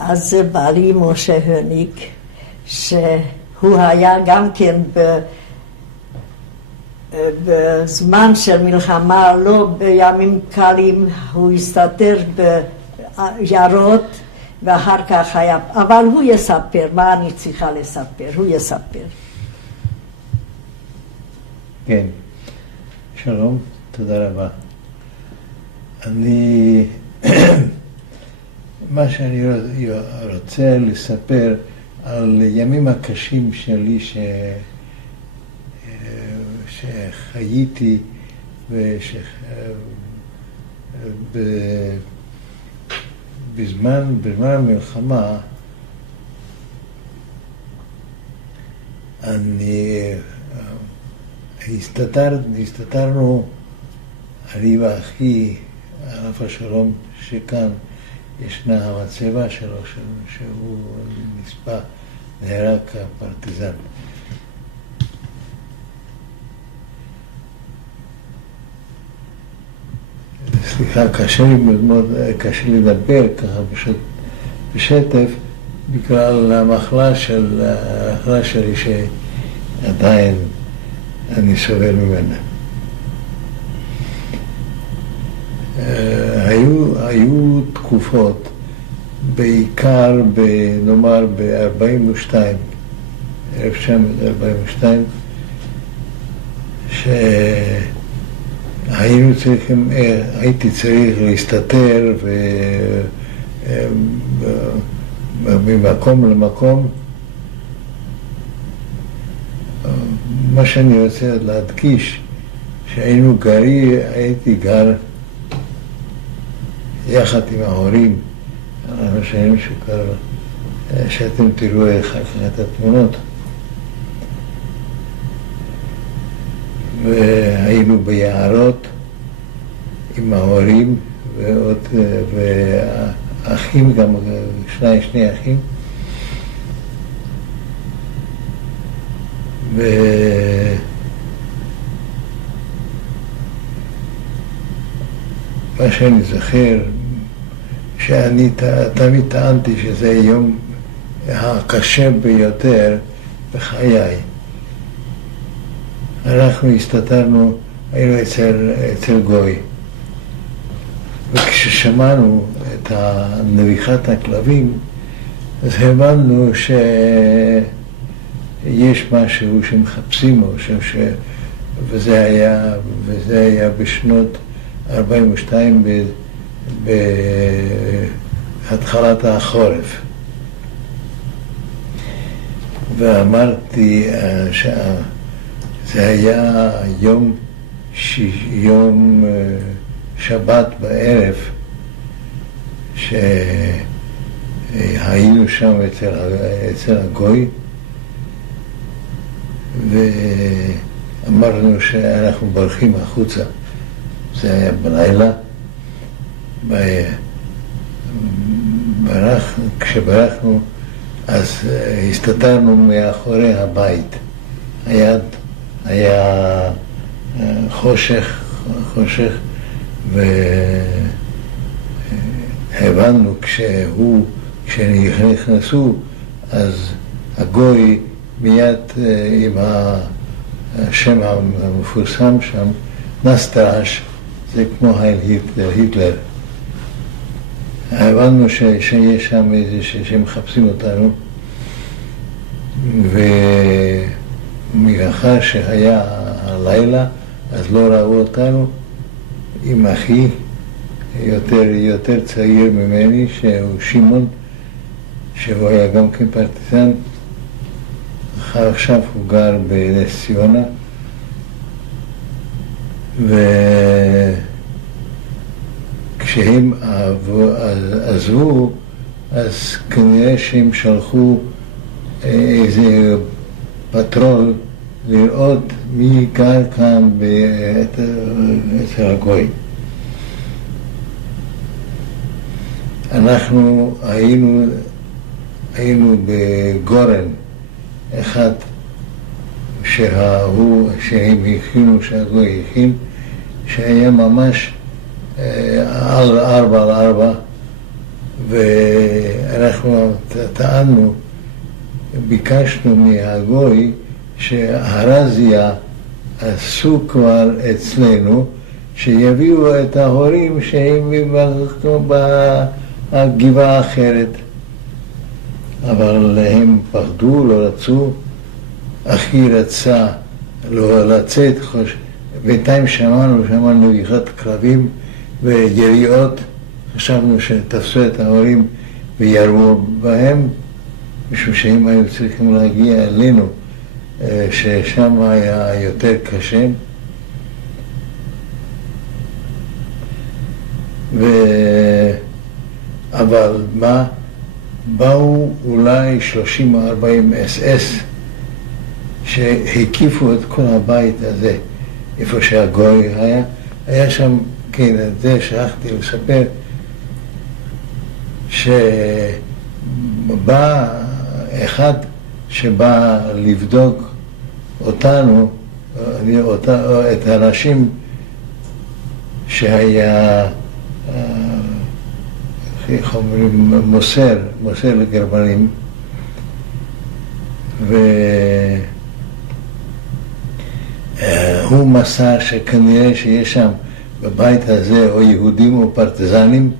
אז זה בעלי משה הניק, שהוא היה גם כן בזמן של מלחמה, לא בימים קלים, הוא הסתתר ביערות ואחר כך היה, אבל הוא יספר, מה אני צריכה לספר, הוא יספר. כן, שלום, תודה רבה. מה שאני רוצה לספר על ימים הקשים שלי שחייתי בזמן המלחמה הסתתרנו, אני ואחי, עליו השלום, שכאן ישנה המצבה שלו, שהוא נספה, נהרג כפרטיזן. סליחה, קשה לי לדבר ככה בשטף, בגלל המחלה שלי שעדיין אני סובל ממנה. היו תקופות, בעיקר נאמר ב-42, 1942, הייתי צריך להסתתר ממקום למקום. מה שאני רוצה להדגיש, הייתי גר יחד עם ההורים, אנחנו שהיינו שאתם תראו אחר כך את התמונות. והיינו ביערות עם ההורים ואחים, גם שני אחים. מה שאני זוכר, שאני תמיד טענתי שזה היום הקשה ביותר בחיי. אנחנו הסתתרנו, היינו אצל גוי, וכששמענו את נביחת הכלבים, אז הבנו שיש משהו שמחפשים, וזה היה בשנות 42 בהתחלת החורף. ואמרתי זה היה יום שבת בערב, שהיינו שם אצל הגוי, ואמרנו שאנחנו ברחים החוצה. זה היה בלילה. כשברחנו, אז הסתתרנו מאחורי הבית. היה חושך, והבנו כשנכנסו, אז הגוי מיד עם השם המפורסם שם, נסטרש, זה כמו היטלר. הבנו שיש שם איזה שמחפשים אותנו, ומאחר שהיה הלילה, אז לא ראו אותנו. עם אחי, יותר צעיר ממני, שהוא שמעון, שהוא היה גם כן פרטיזן. עכשיו הוא גר בנס ציונה, וכשהם עזבו, אז כנראה שהם שלחו איזה פטרול לראות מי גר כאן אצל הגוי. אנחנו היינו בגורן אחד שהם הכינו, שהגוי הכין, שהיה ממש על 4 על 4, ואנחנו אנחנו טענו, ביקשנו מהגוי שהרזיה עשו כבר אצלנו, שיביאו את ההורים שהם בגבעה האחרת. אבל הם פחדו, לא רצו. אחי רצה לא לצאת, בינתיים שמענו ירידת קרבים ויריעות, חשבנו שתפסו את ההורים וירו בהם, משום שהם היו צריכים להגיע אלינו, ששם היה יותר קשה. אבל מה? באו אולי 30 או 40 אס-אס שהקיפו את כל הבית הזה, איפה שהגוי היה שם, כן, את זה שכחתי לספר, שבא אחד שבא לבדוק אותנו, את האנשים שהיה איך אומרים, מוסר לגרמנים, והוא מסר שכנראה שיש שם בבית הזה או יהודים או פרטיזנים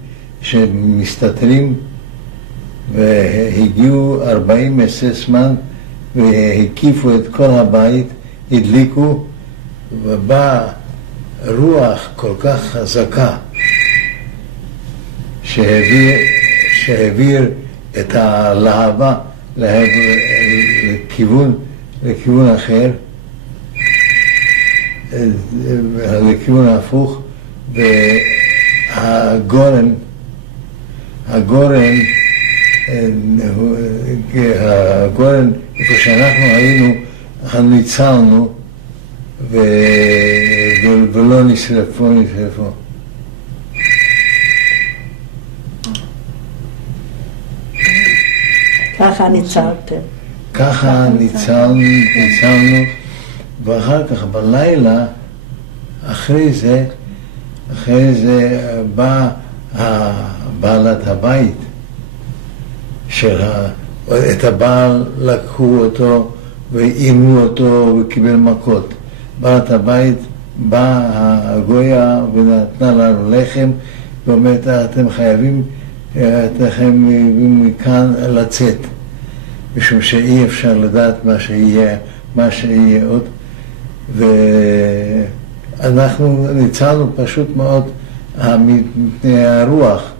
שמסתתרים, והגיעו 40 אס-אסמן והקיפו את כל הבית, הדליקו, ובאה רוח כל כך חזקה שהעביר את הלהבה לכיוון אחר, לכיוון הפוך, והגורן איפה שאנחנו היינו, ניצלנו ולא נשרפו. ככה ניצלתם. ככה ניצלנו, ואחר כך בלילה, אחרי זה בא בעלת הבית את הבעל, לקחו אותו ואימו אותו וקיבל מכות. בעלת הבית באה הגויה ונתנה לנו לחם ואומרת, אתם חייבים מכאן לצאת, משום שאי אפשר לדעת מה שיהיה עוד. ואנחנו ניצלנו פשוט מאוד מפני הרוח.